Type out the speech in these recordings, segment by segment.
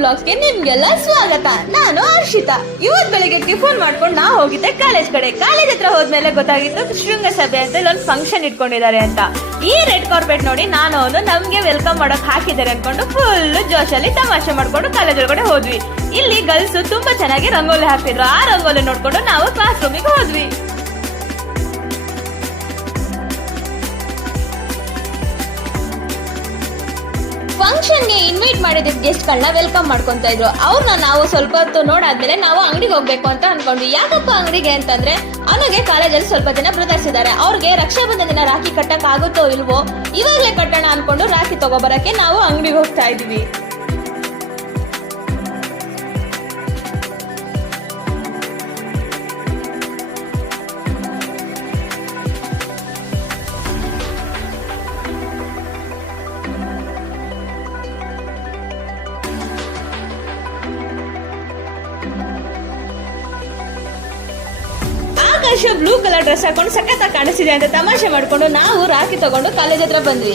ಬ್ಲಾಗ್ಸ್ಗೆ ನಿಮ್ಗೆಲ್ಲ ಸ್ವಾಗತ. ನಾನು ಹರ್ಷಿತಾ. ಇವತ್ ಬೆಳಿಗ್ಗೆ ಟಿಫನ್ ಮಾಡ್ಕೊಂಡು ನಾ ಹೋಗಿದ್ದೆ ಕಾಲೇಜ್ ಕಡೆ. ಕಾಲೇಜ್ ಹತ್ರ ಹೋದ್ಮೇಲೆ ಗೊತ್ತಾಗಿತ್ತು ಶೃಂಗಸಭೆ ಅಂತ ಒಂದು ಫಂಕ್ಷನ್ ಇಟ್ಕೊಂಡಿದ್ದಾರೆ ಅಂತ. ಈ ರೆಡ್ ಕಾರ್ಪೆಟ್ ನೋಡಿ ನಾನು ಅವನು ನಮ್ಗೆ ವೆಲ್ಕಮ್ ಮಾಡಕ್ ಹಾಕಿದ್ದಾರೆ ಅನ್ಕೊಂಡು ಫುಲ್ ಜೋಶಲ್ಲಿ ತಮಾಷೆ ಮಾಡ್ಕೊಂಡು ಕಾಲೇಜ್ ಒಳಗಡೆ ಹೋದ್ವಿ. ಇಲ್ಲಿ ಗರ್ಲ್ಸ್ ತುಂಬಾ ಚೆನ್ನಾಗಿ ರಂಗೋಲಿ ಹಾಕ್ತಿದ್ರು. ಆ ರಂಗೋಲಿ ನೋಡ್ಕೊಂಡು ನಾವು ಕ್ಲಾಸ್ ರೂಮಿಗೆ ಹೋದ್ವಿ. ಫಂಕ್ಷನ್ಗೆ ಇನ್ವೈಟ್ ಮಾಡಿದ ಗೆಸ್ಟ್ ಗಳನ್ನ ವೆಲ್ಕಮ್ ಮಾಡ್ಕೊಂತ ಇದ್ರು. ಅವ್ರನ್ನ ನಾವು ಸ್ವಲ್ಪ ಹೊತ್ತು ನೋಡಾದ್ಮೇಲೆ ನಾವು ಅಂಗಡಿಗೆ ಹೋಗ್ಬೇಕು ಅಂತ ಅನ್ಕೊಂಡ್ವಿ. ಯಾಕಪ್ಪ ಅಂಗಡಿಗೆ ಅಂತಂದ್ರೆ ಅವನಿಗೆ ಕಾಲೇಜಲ್ಲಿ ಸ್ವಲ್ಪ ದಿನ ಬ್ರದರ್ಸ್ ಇದ್ದಾರೆ. ಅವ್ರಿಗೆ ರಕ್ಷಾಬಂಧನ ದಿನ ರಾಖಿ ಕಟ್ಟಕ್ ಆಗುತ್ತೋ ಇಲ್ವೋ ಇವಾಗ್ಲೇ ಕಟ್ಟೋಣ ಅನ್ಕೊಂಡು ರಾಖಿ ತಗೋಬರಕ್ಕೆ ನಾವು ಅಂಗಡಿಗೆ ಹೋಗ್ತಾ ಇದೀವಿ. ಆಕಾಶ ಬ್ಲೂ ಕಲರ್ ಡ್ರೆಸ್ ಹಾಕೊಂಡು ಸಖತ್ತಾಗಿ ಕಾಣಿಸ್ತಿದೆ ಅಂತ ತಮಾಷೆ ಮಾಡ್ಕೊಂಡು ನಾವು ರಾಖಿ ತಗೊಂಡು ಕಾಲೇಜ್ ಹತ್ರ ಬಂದ್ವಿ.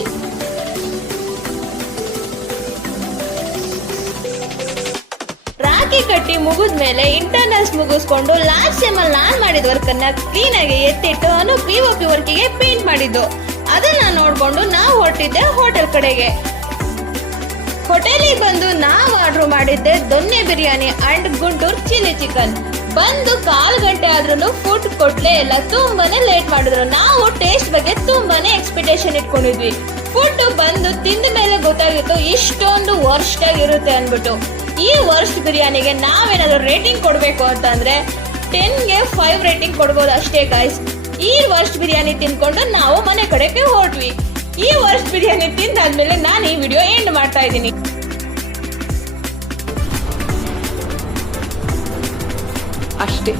ರಾಖಿ ಕಟ್ಟಿ ಮುಗಿದ್ಮೇಲೆ ಇಂಟರ್ನಲ್ಸ್ ಮುಗಿಸ್ಕೊಂಡು ಲಾಸ್ಟ್ ಸೆಮ್ ಅಲ್ಲಿ ನಾನ್ ಮಾಡಿದ ವರ್ಕ್ ಅನ್ನ ಕ್ಲೀನ್ ಆಗಿ ಎತ್ತಿಟ್ಟು ಅವನು POP ವರ್ಕಿಗೆ ಪೇಂಟ್ ಮಾಡಿದ್ದು. ಅದನ್ನ ನೋಡ್ಕೊಂಡು ನಾವು ಹೊರಟಿದ್ದೆ ಹೋಟೆಲ್ ಕಡೆಗೆ. ಹೋಟೆಲಿಗೆ ಬಂದು ನಾವು ಆರ್ಡರ್ ಮಾಡಿದ್ದೆ donne biryani and Guntur chilli chicken. ಬಂದು 1/4 ಗಂಟೆ ಆದ್ರೂ ಫುಡ್ ಕೊಡ್ಲೇ ಇಲ್ಲ. ತುಂಬಾನೇ ಲೇಟ್ ಮಾಡಿದ್ರು. ನಾವು ಟೇಸ್ಟ್ ಬಗ್ಗೆ ತುಂಬಾನೇ ಎಕ್ಸ್ಪೆಕ್ಟೇಷನ್ ಇಟ್ಕೊಂಡಿದ್ವಿ. ಫುಡ್ ಬಂದು ತಿಂದ ಮೇಲೆ ಗೊತ್ತಾಗಿತ್ತು ಇಷ್ಟೊಂದು ವರ್ಸ್ಟ್ ಆಗಿರುತ್ತೆ ಅನ್ಬಿಟ್ಟು. ಈ ವರ್ಸ್ಟ್ ಬಿರಿಯಾನಿಗೆ ನಾವೇನಾದ್ರು ರೇಟಿಂಗ್ ಕೊಡ್ಬೇಕು ಅಂತಂದ್ರೆ 10ಗೆ 5 ರೇಟಿಂಗ್ ಕೊಡ್ಬೋದು ಅಷ್ಟೇ ಗಾಯ್ಸ್. ಈ ವರ್ಸ್ಟ್ ಬಿರಿಯಾನಿ ತಿನ್ಕೊಂಡು ನಾವು ಮನೆ ಕಡೆಗೆ ಹೊರಟ್ವಿ. ಈ ವರ್ಸ್ಟ್ ಬಿರಿಯಾನಿ ತಿಂದಾದ್ಮೇಲೆ ನಾನು ಈ ವಿಡಿಯೋ ಎಂಡ್ ಮಾಡ್ತಾ ಇದ್ದೀನಿ. ಅಷ್ಟೇ.